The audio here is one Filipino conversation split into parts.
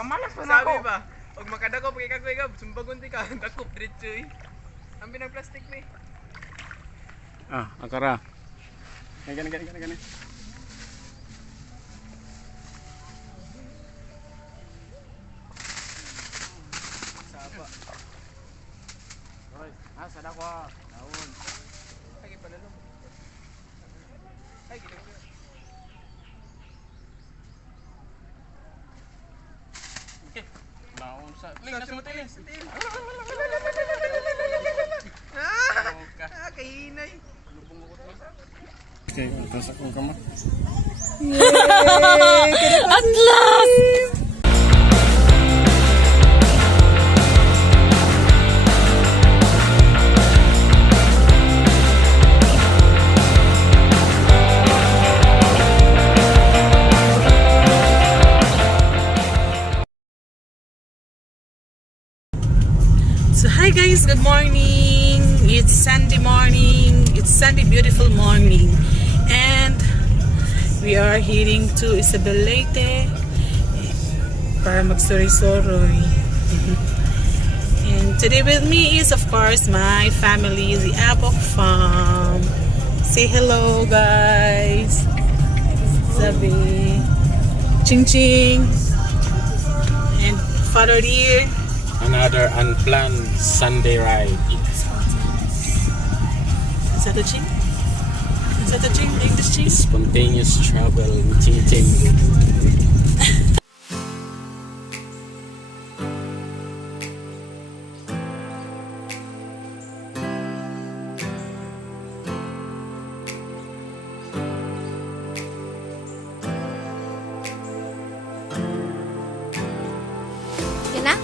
Kamalas pa na Sabi ako. ba? Pag makadako, pagkikagoy ka, sumbagunti ka, dakop, diretso eh. Ang pinag-plastic na eh. Akara. Gani. Saba. Hoy, sada ko. Daon. Ay, panalong. Ay, ginagawa. Daon sa. Sa motel. Kahinay. Okay, terus ako kamot. At last! So hi guys, good morning. It's Sunday morning. It's Sunday beautiful morning. And we are heading to Isabel, Leyte para magsoroy-soroy. And today with me is of course my family, the Apple Farm. Say hello guys. Sabi. Ching ching. And Father dear. Another unplanned Sunday ride. Is that a ching? Is that a ching? English ching? Spontaneous travel, ting. Yun na?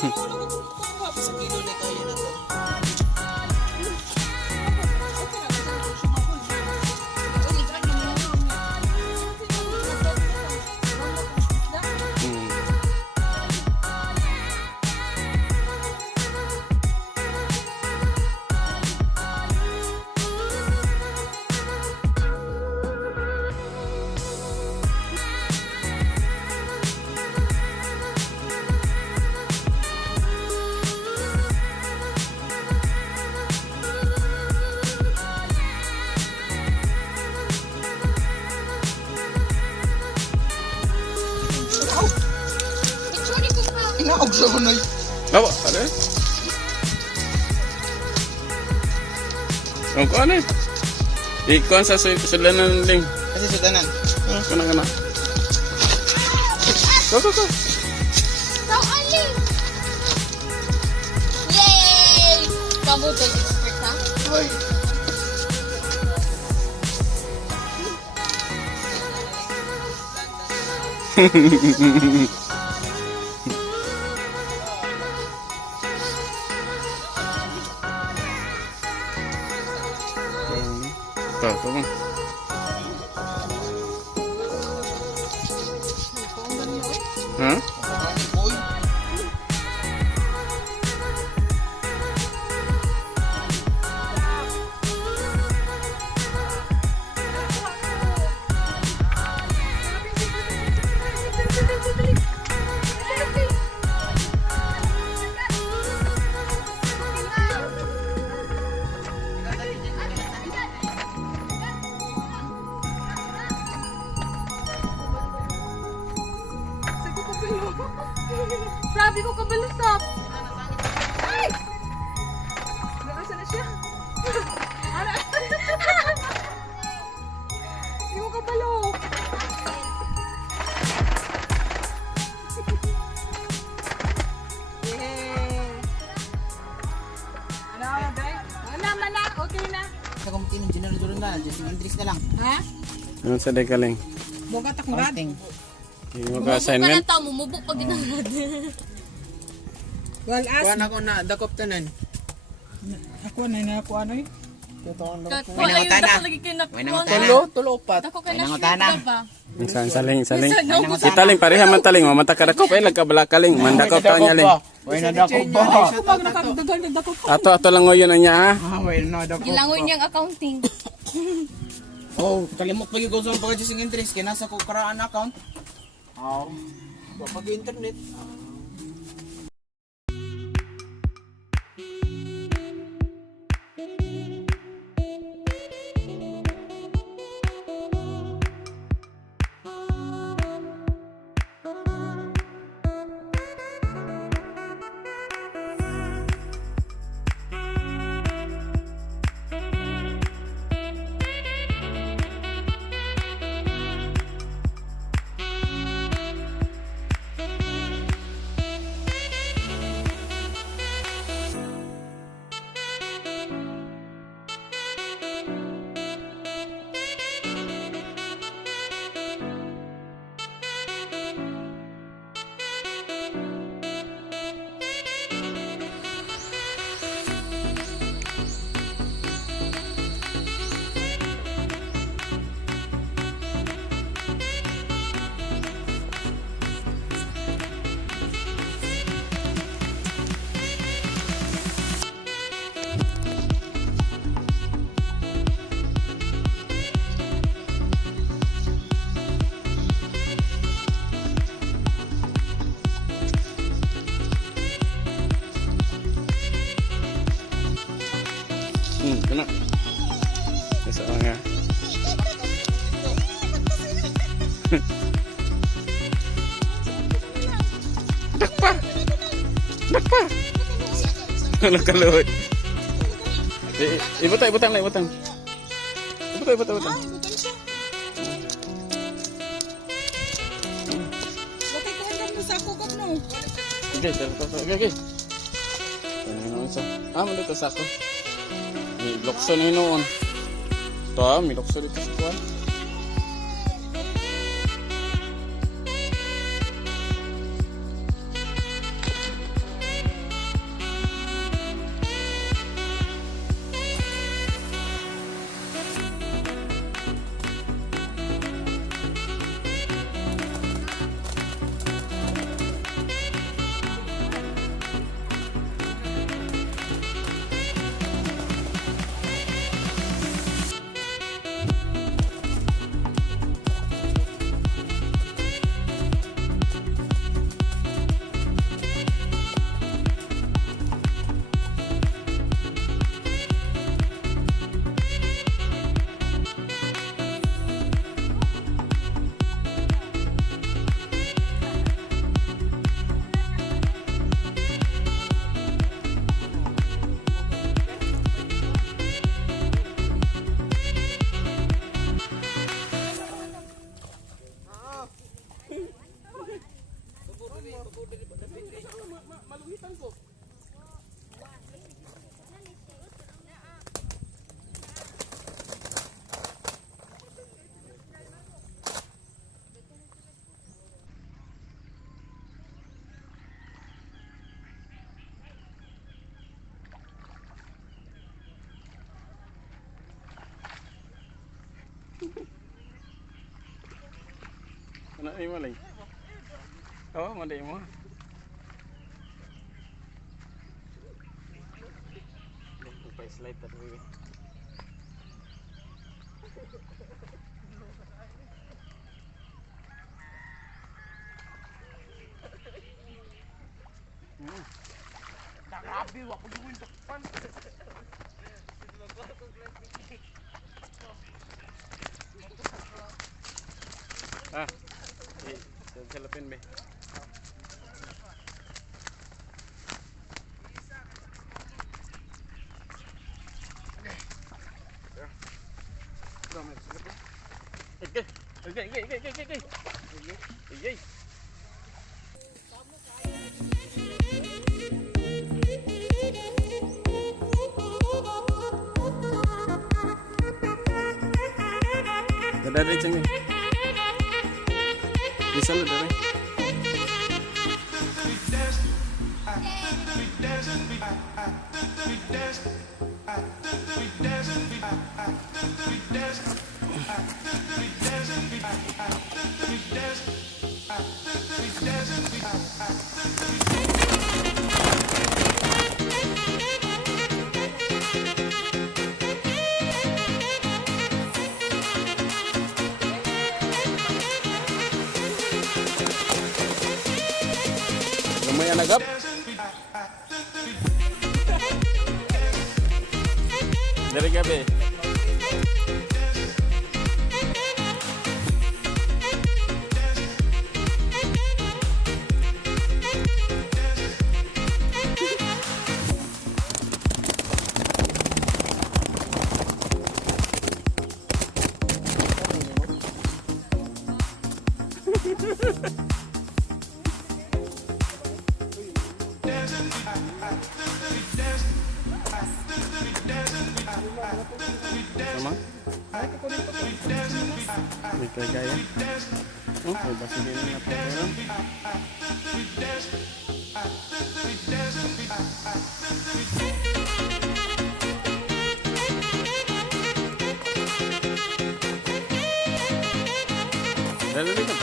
Sa kilo na kaya na to. Inaog sa hunay. Bawa, ano eh? Ang kuhan eh. Ikuhan sa sulanan ling. Kasi sudanan. Kana. Go. So, aling! Yay! Kamu ba yung expert, ha? Hoy. Ito mo. Ha? Boy. Sabi ko kabalusap. Ay! Nasa na siya? Ano? Hindi mo kabalo. Yay! Ano, Day? Mana? Okay na. Sa kumiti ng General Duranda, just interest na lang. Ha? Ano sa dekaling? Bogat akong rad. Hindi mo ka assignment? tao, mumubok pag ginamad. Well, Kuhan ako na dakop tanan. ako na ako ano eh. May nangutana. May nangutana. Tulo upat. Dako ka May na nangutana. shrimp ba? Minsan saling. Minsan, Si taling pareha man taling mo mata kadakop eh lagkabalakaling mandakop ta niya ling. Way na dakop ba? Kapag nakakadagal na ako. Ato lang ngoyon niya ha. Way na dakop. Gilangoy niyang accounting. Oh, kalimot pag ikaw sa pagkajising interest, kaya nasa ko karaan account. Oh, pag-internet. Kena. Besok nga. Dakpa. Nakaluhod. Ibutang. Ibutang. Bakit ko ang sa ako kap no? Okay. Ano isa? Mo dito sa ako. May lokso na hinoon. Ito may lokso dito sa kuwan. na ni mo lang. Oh, manday mo. Pa-slide ta dito. Grabe, wako yung takpan. Ah. Salapin be. Okay. Dari cengeng. Bisa lu dari. Lumayan agap. Dari gabi. Sama? May kagaya. Oh, may basigin na pa meron. Dali dito.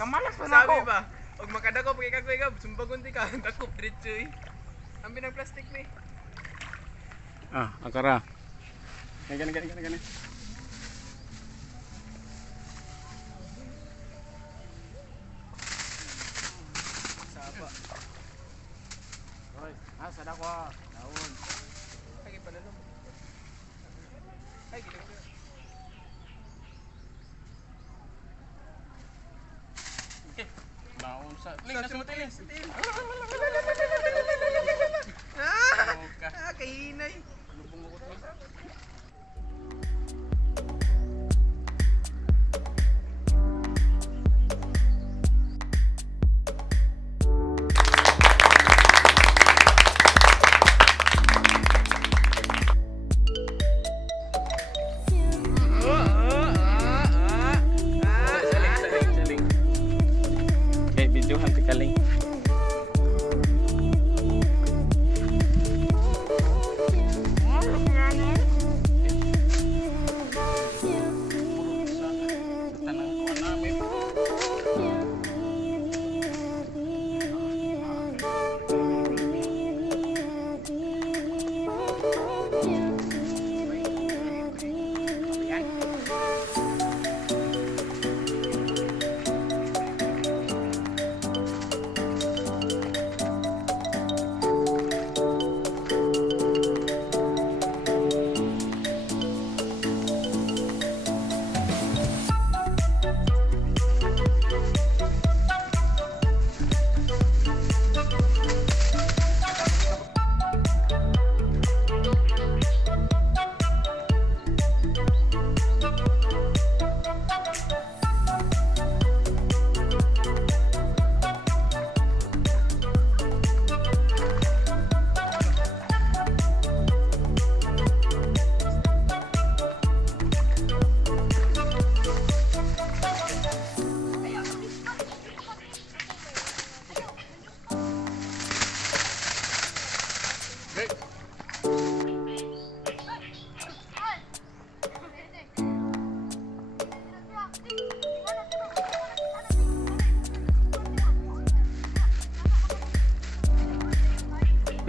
Kamalas pa na ako. Sabi ba? Og makadako pag ikagway sumbagon di ka. Dakop diretso eh. Ang binang plastic ni. Ah, akara. Gani. Sapa. Hoy, sada ko. Daon. Ay panalo. Ay gila. Baon sa. Ling nasa motel. Kahinay. Saling. Okay, video hanti kaling.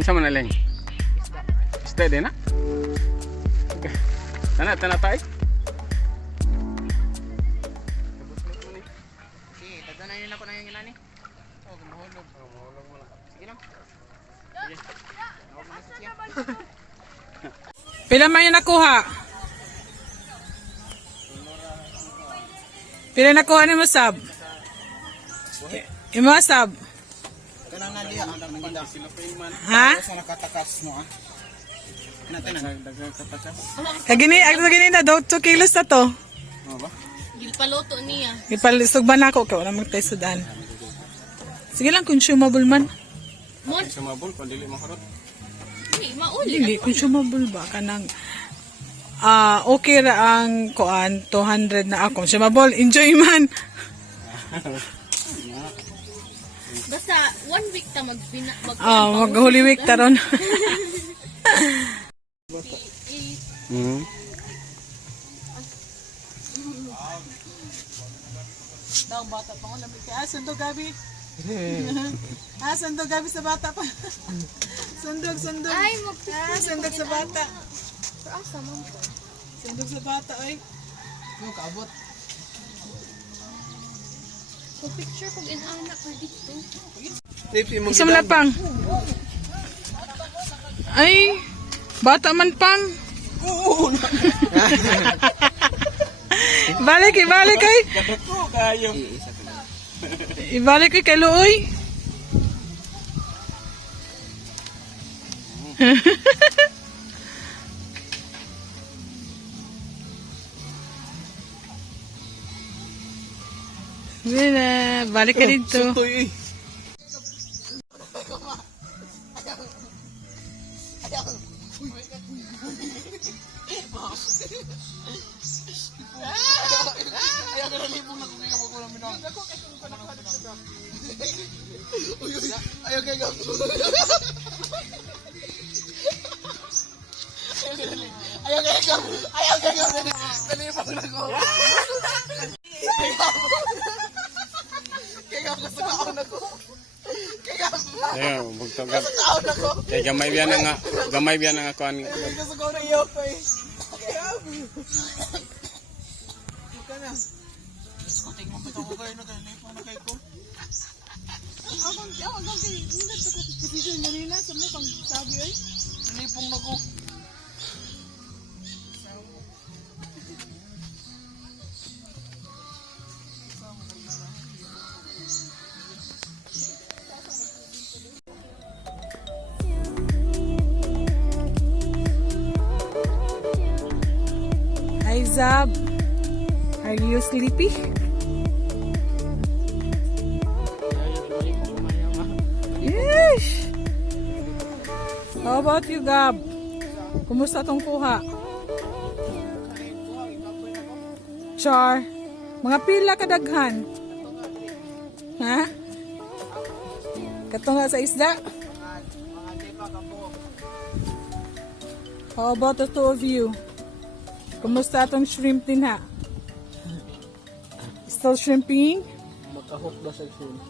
Unsa man aling? Isda din na? Okay. Tana tayo. Sige, tagdanayin ako na yung inani. Oh, mahulog. Mahulog mo lang. Sige lang. Sige. Ako muna sa siya. Pila man yung nakuha? Pila nakuha ni mo, Sab? Imo, Sab? Kanang naliya ang maganda. Ha? Sa nakatakas mo ah. Natin na. Dagang katakas. Kagini na daw 2 kilos na to. Ano ba? Gilpaluto niya. Ipalisog ba na ako? Kaya wala magtayo sudan. Sige lang, consumable man. Mon, Sumabol kung dili makarot. hindi, mauli. Hindi, consumable ba? Kanang, okay ra ang kuan, 200 na ako. Consumable, enjoy man. Basta 1 week ta Mag-Holy Week taron. Daw bata pa ko lamig ka. Sundog gabi. Sundog gabi sa bata pa. Sundog. Ay, Sundog sa bata. Pero asa man to? Sundog sa bata, oy. Yung kaabot. Kung picture kung inanak ko dito. Isa man na pang. Ay, bata man pang. Ibalik ay. Ibalik kay Luoy. Wala, balik ka dito. Ayaw kayo. Talipang na ko. Kaya gusto ko na ko. Ayo, bugtog. Kay gamay biya nga kuan. Gusto ko na iyo ko eh. Buka na. Skoting mo bitaw ko kayo na talipang na kayo ko. Ako kay nila sa position kanina sa mo kang sabi ay. Talipong na ko. Hi Zab, are you sleepy? Yes. How about you, Gab? Kumusta tong kuha? Char, mga pila kadaghan? Ha? Katunga sa isda? How about the two of you? Kumusta tong shrimp din ha? Still shrimping? Makahok ba sa shrimp?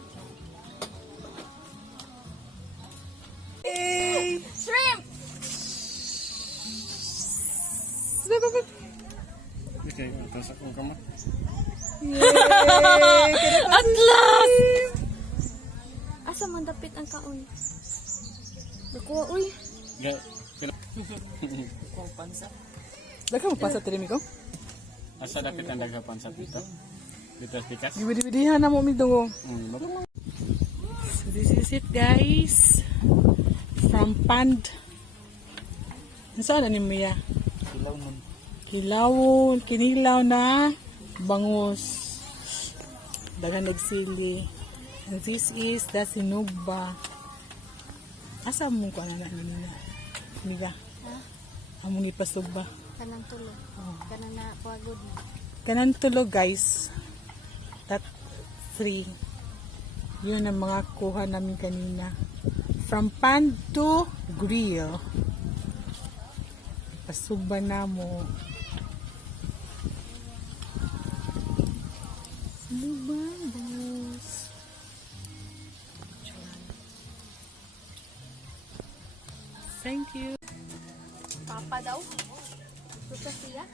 Hey! Shrimp! Okay, tasak ko kamot. At last! Asa man dapit ang kaon? Nakuha, uy. Daga mo pa sa tirimig ko? Asa dapit ang daghapan sa pito? Dito tikas. Ibidi-bidihan na mo midungo. Bago. So this is it guys. From Pand. Saan na ni Mia? Hilaw nun. Kilawon, kinilaw na bangus. Dagan nagsili. And this is the sinugba. Asa mo ko na nila? Miga. Among ipasog ba? Kanang tulog. Kanang na pagod. Tanan tulog guys. That 3. Yun ang mga kuha namin kanina. From pan to grill. Pasugba na mo. Ano ba, boss? daw. Prutas siya.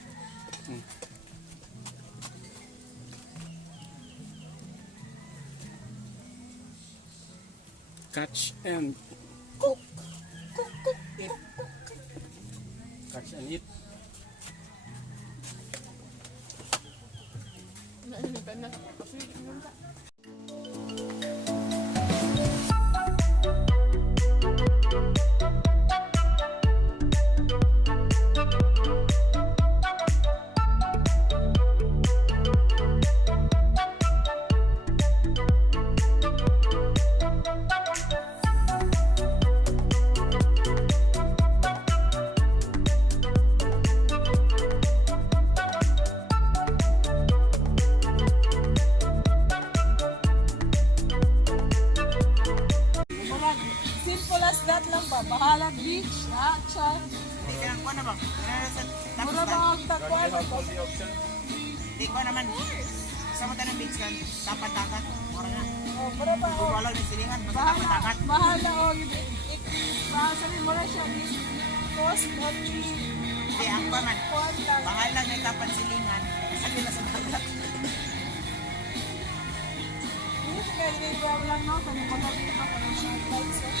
Catch and cook. Eat. Catch and eat. Simple as that lang ba? Bahalag beach, ha? Char. Hindi ka lang kuha na ba? Mura ba ang takwan? Hindi ko naman. Sa mata ng beach kan, dapat takat. Mura na. Oh, mura ba? Kung wala ng silingan, basta dapat takat. Bahala o. Sabi mo lang siya. Cost only. Hindi, ang pa man. Kuwan lang. Mahal lang yung tapan silingan. Kasi na sa dagat. Hindi siya kaya dinigawin lang, no? Kung magkabit pa ka ng mga flights, no?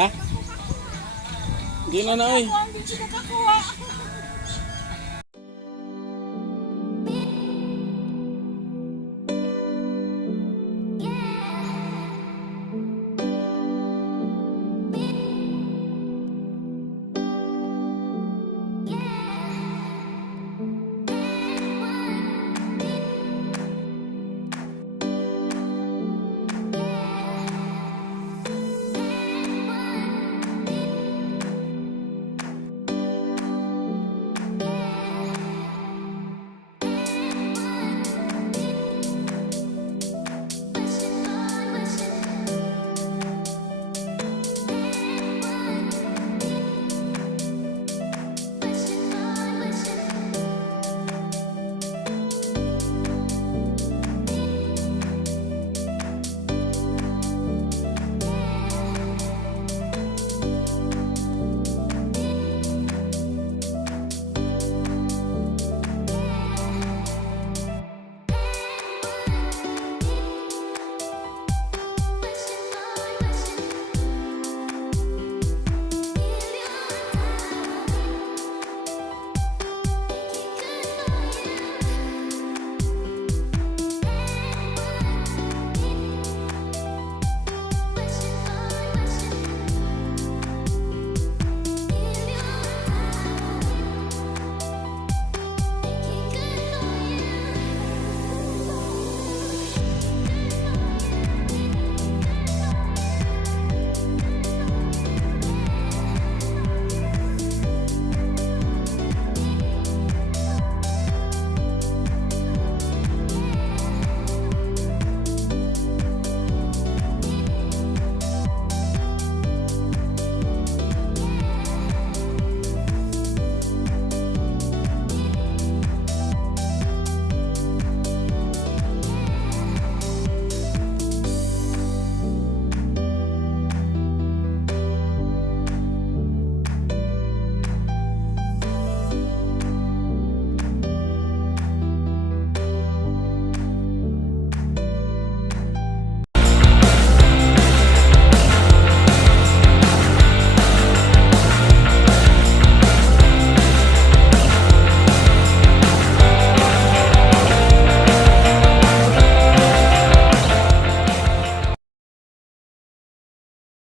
Ha? Hindi na na, oy. Ang beach na kakuha.